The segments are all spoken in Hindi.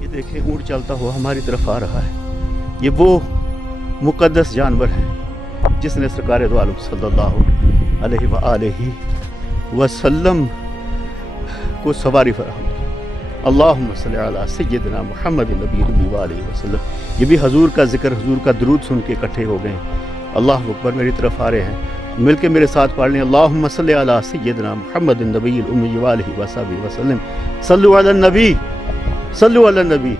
ये देखें ऊँट चलता हुआ हमारी तरफ आ रहा है। ये वो मुक़द्दस जानवर है जिसने सरकार दो आलम सल्लल्लाहु अलैहि वसल्लम को सवारी फराहम की। अल्लाहुम्मा सल्ली अला सय्यिदिना मुहम्मद नबी अलैहि वसल्लम। ये भी हजूर का जिक्र, हजूर का दरूद सुन के इकट्ठे हो गए। अल्लाह अकबर मेरी तरफ आ रहे हैं, मिलके मेरे साथ पढ़ लें। अल्लाहुम्मा सल्ली अला सय्यिदिना मुहम्मद नबी अलैहि वसल्लम। सल्लु अला नबी, सल्लु अला नबी।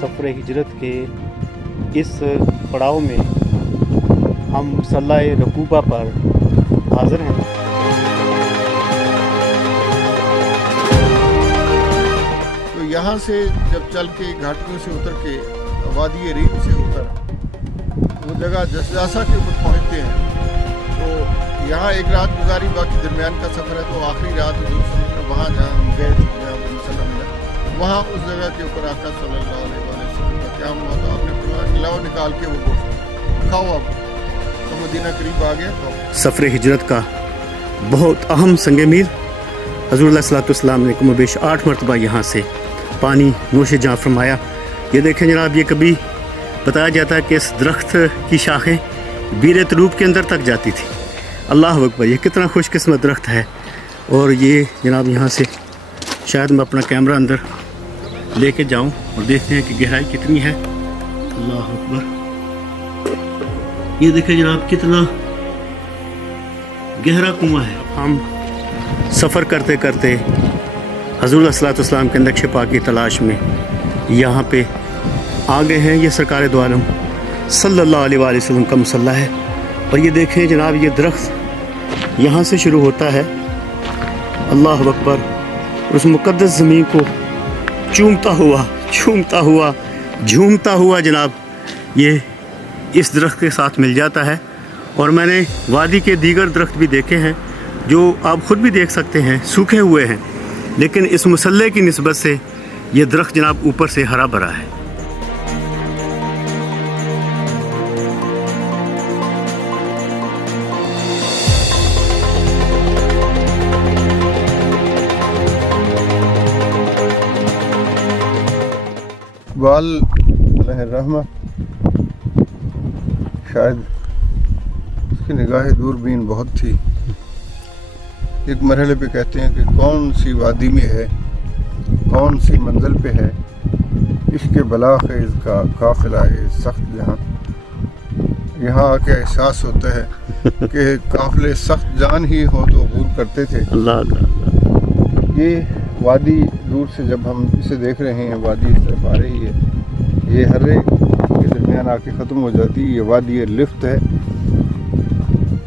सफ़र हिजरत के इस पड़ाव में हम मुसल्ला-ए रकूबा पर हाज़िर हैं। तो यहाँ से जब चल के घाटियों से उतर के वादी रीम से उतर वो जगह जसजासा के ऊपर पहुँचते हैं, तो यहाँ एक रात गुजारी, बाकी दरमियान का सफ़र है। तो आखिरी रात वहाँ जहाँ हम गए थे, वहाँ उस जगह के ऊपर आका सल्लल्लाहु अलैहि वसल्लम का क्या हुआ, तो आपने फरमाया लाओ निकाल के वो गोश्त खाओ। अब तो मदीना करीब आ गया। तो सफ़र हिजरत का बहुत अहम संग मील हज़ूर अलैहिस्सलातु वस्सलाम ने कमोबेश 8 मरतबा यहाँ से पानी नोश जाँ फरमाया। ये देखें जनाब, ये कभी बताया जाता है कि इस दरख्त की शाखें बीर तरूब के अंदर तक जाती थी। अल्लाह अकबर, ये कितना खुशकिस्मत दरख्त है। और ये जनाब यहाँ से शायद मैं अपना कैमरा अंदर लेके जाऊं और देखते हैं कि गहराई कितनी है। अल्लाह अकबर, ये देखें जनाब कितना गहरा कुआं है। हम सफ़र करते करते हज़ूर अलैहिस्सलातु वस्सलाम के नक्शे पाक की तलाश में यहाँ पे आ गए हैं। ये सरकार दो आलम सल्लल्लाहु अलैहि वसल्लम का मुसल्ला है। और ये देखें जनाब, ये दरख्त यहाँ से शुरू होता है। अल्लाह अकबर, उस मुक़द्दस ज़मीन को चूमता हुआ झूमता हुआ जनाब ये इस दरख्त के साथ मिल जाता है। और मैंने वादी के दीगर दरख्त भी देखे हैं जो आप ख़ुद भी देख सकते हैं, सूखे हुए हैं, लेकिन इस मुसल्ले की निस्बत से ये दरख्त जनाब ऊपर से हरा भरा है। वाल रहमा शायद उसकी निगाह दूरबीन बहुत थी। एक मरहले पे कहते हैं कि कौन सी वादी में है, कौन सी मंजिल पे है, इश्क़ बलाग़ इसका काफ़िला सख्त जहाँ। यहाँ आके एहसास होता है कि काफ़िले सख्त जान ही हो तो अबूर करते थे। ये वादी दूर से जब हम इसे देख रहे हैं, वादी इस तरफ आ रही है, ये हर्रे के दरमियान आके ख़त्म हो जाती है। ये वादी लिफ्त है।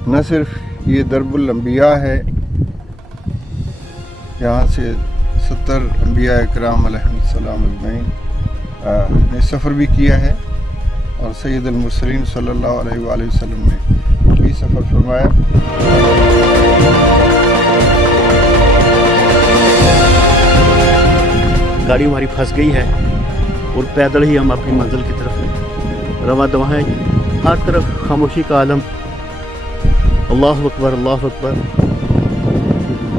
न सिर्फ ये दरबुल अंबिया है, यहाँ से 70 अंबिया इकराम अलैहिस्सलाम अजमईन ने सफ़र भी किया है और सैयदुल मुरसलीन सल्लल्लाहु अलैहि वसल्लम ने भी सफ़र फरमाया। गाड़ी हमारी फंस गई है और पैदल ही हम अपनी मंजिल की तरफ रवां दवा हैं। हर तरफ खामोशी का आलम। अल्लाह अकबर, अल्लाह अकबर।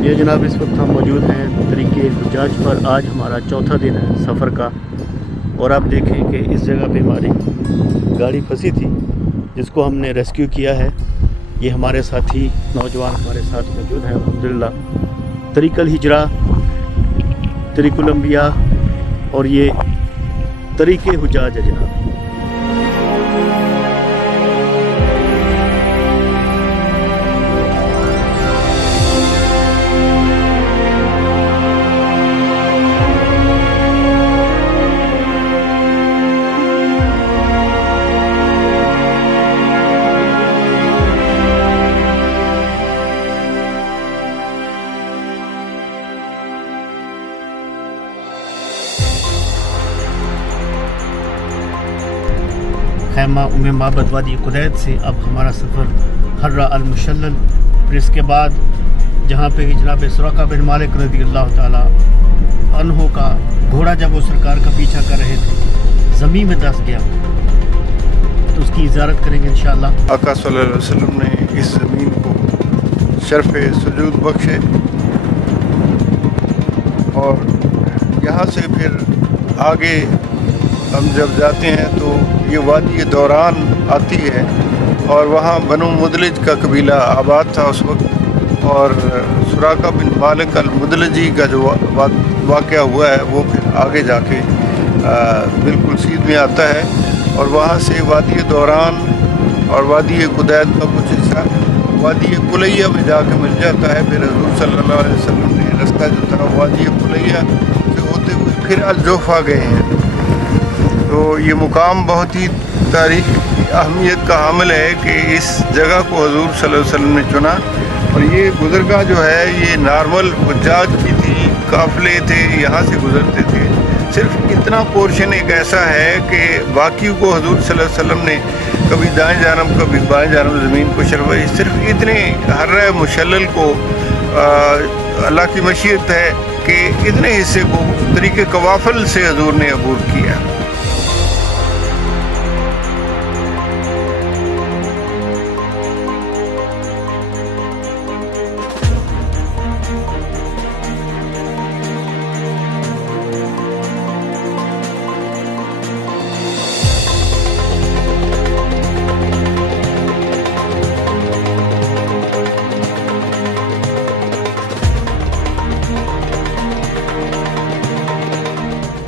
ये जनाब इस वक्त हम मौजूद हैं तरीके हुज्जाज पर। आज हमारा चौथा दिन है सफ़र का और आप देखें कि इस जगह पे हमारी गाड़ी फंसी थी जिसको हमने रेस्क्यू किया है। ये हमारे साथी नौजवान हमारे साथ मौजूद हैं अल्हम्दुलिल्लाह। तरीक़ुल हिजरा, तरीक़ुल अंबिया और ये तरीके हुज्जाज है जनाब। खैमा उम्मे माबद वादी कुदैत से अब हमारा सफ़र हर्रा अल मुशल्लल, फिर इसके बाद जहाँ पे जनाब सुराका बिन मालिक रज़ी अल्लाह ताला अन्हो का घोड़ा जब वो सरकार का पीछा कर रहे थे ज़मीन में धंस गया तो उसकी इजारत करेंगे इंशाअल्लाह। आका सल्लल्लाहु अलैहि वसल्लम ने इस ज़मीन को शर्फ़ सुजूद बख्शे और यहाँ से फिर आगे हम जब जाते हैं तो ये वादी दौरान आती है और वहाँ बनु मुदलिज का कबीला आबाद था उस वक्त और सुराका बिन मालिक अल मुदलजी का जो वाक़या हुआ है वो फिर आगे जाके बिल्कुल सीध में आता है और वहाँ से वादी दौरान और वादी कुदैत का कुछ हिस्सा वादी कुलैया में जाके मिल जाता है। फिर हज़ूर सल्लल्लाहु अलैहि वसल्लम ने रास्ता जो था वादी कुलैया से होते हुए फिर अल जुहफ़ा गए हैं। तो ये मुकाम बहुत ही तारीख़ी अहमियत का हामिल है कि इस जगह को हज़ूर सल्लल्लाहु अलैहि वसल्लम ने चुना। और ये गुज़रगाह जो है ये नॉर्मल हुज्जाज की थी, काफ़िले थे यहाँ से गुज़रते थे। सिर्फ इतना पोर्शन एक ऐसा है कि बाकी को हज़ूर सल्लल्लाहु अलैहि वसल्लम ने कभी दाएं जानब कभी बाएं जानब ज़मीन को शरवाई। सिर्फ इतने हर्रा मुशल्लल को अल्लाह की मशीयत है कि इतने हिस्से को तरीक़े कवाफ़िल से हज़ूर ने अबूर किया।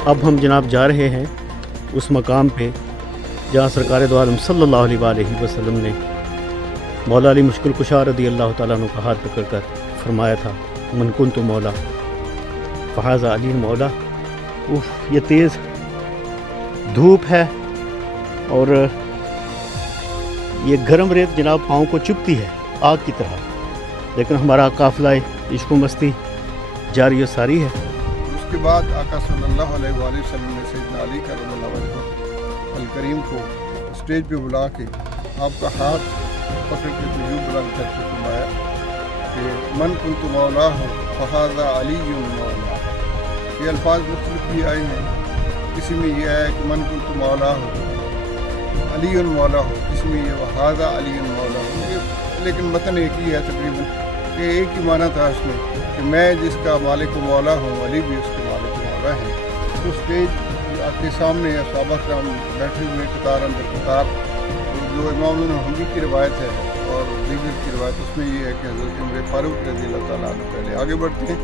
अब हम जनाब जा रहे हैं उस मकाम पे जहाँ सरकार दो आलम सल्लल्लाहु अलैहि वसल्लम ने मौला अली मुश्किल कुशा रज़ी अल्लाह ताला अन्हु का हाथ पकड़ कर फरमाया था मन कुन्तु मौला फ़हाज़ा अली मौला। उफ, ये तेज़ धूप है और ये गर्म रेत जनाब पाँव को चुभती है आग की तरह, लेकिन हमारा काफ़िला इश्क व मस्ती जारी व सारी है। उसके बाद आका सल्लल्लाहु अलैहि वसल्लम ने सैयदना अली करमल्लाहु वजहहु अल करीम को स्टेज पे बुला के आपका हाथ पकड़ के यूँ बुलंद करके फरमाया कि मन कुन्तु मौला हो फ़हाज़ा अलीयुन मौला। ये अल्फाज मुख्तलिफ भी आए हैं, किसी में ये है कि मन कुन्तु मौला हो अलीयुन मौला हो, किसी में ये फ़हाज़ा अलीयुन मौला हो, लेकिन मतन एक ही है तकरीबन कि एक ही माना था उसमें कि मैं जिसका मालिक व मौला हूँ अली भी उसके मालिक व मौला है। तो स्टेज आपके सामने सहाबा किराम बैठे हुए कतार अंदर कतार, जो इमाम हमदी की रिवायत है और दीगर की रिवायत उसमें ये है कि हज़रत उमर फारूक रज़ी अल्लाह ताला अन्हु पहले आगे बढ़ते हैं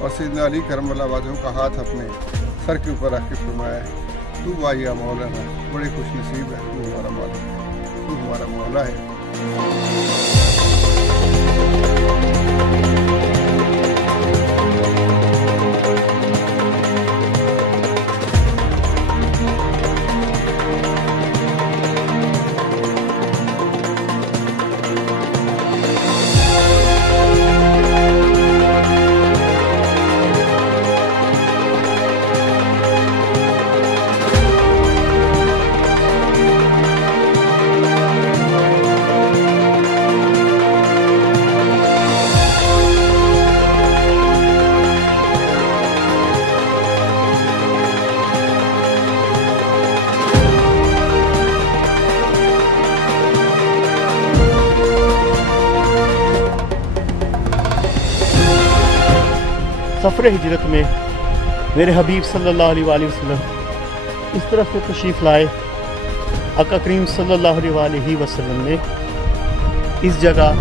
और सैयदना अली करमल्लाहु वजहहु का हाथ अपने सर के ऊपर रख के फरमाया है तू भाई या मौलाना बड़े खुश नसीब है, तू हमारा मालिक है, तू हमारा मौला है। सफ़र हिजरत में मेरे हबीब सल्लल्लाहु अलैहि वसल्लम इस तरफ से तशरीफ़ लाए। आका करीम सल्लल्लाहु अलैहि वसल्लम ने इस जगह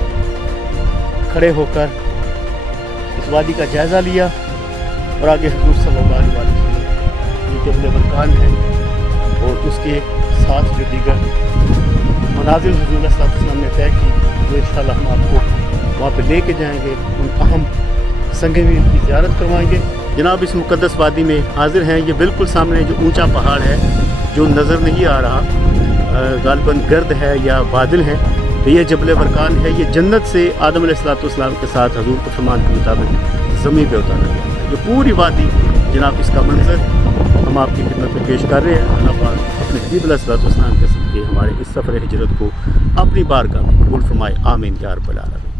खड़े होकर इस वादी का जायज़ा लिया और आगे हुज़ूर सल्लल्लाहु अलैहि वसल्लम जो जबल बरकान है और उसके साथ जो दीगर मनाजिल हुज़ूर सल्लल्लाहु अलैहि वसल्लम ने तय की, जो इंशाअल्लाह हम आपको वहाँ पे लेके जाएंगे। उन अहम संगे मील की ज़ियारत करवाएंगे। जनाब इस मुक़द्दस वादी में हाजिर हैं। ये बिल्कुल सामने जो ऊंचा पहाड़ है जो नज़र नहीं आ रहा, गालिबन गर्द है या बादल है, तो ये जबल बरकान है। ये जन्नत से आदम अलैहिस्सलाम के साथ हजूर के फरमान के मुताबिक ज़मीन पे उतारा गया है। जो पूरी वादी जनाब इसका मंजर हम आपकी खिदमत में पेश कर रहे हैं। अल्लाह पाक अपने हबीब अलैहिस्सलाम के सदक़े हमारे इस सफ़र हिजरत को अपनी बारगाह में कबूल फरमाए। आमीन या रब्बल आलमीन।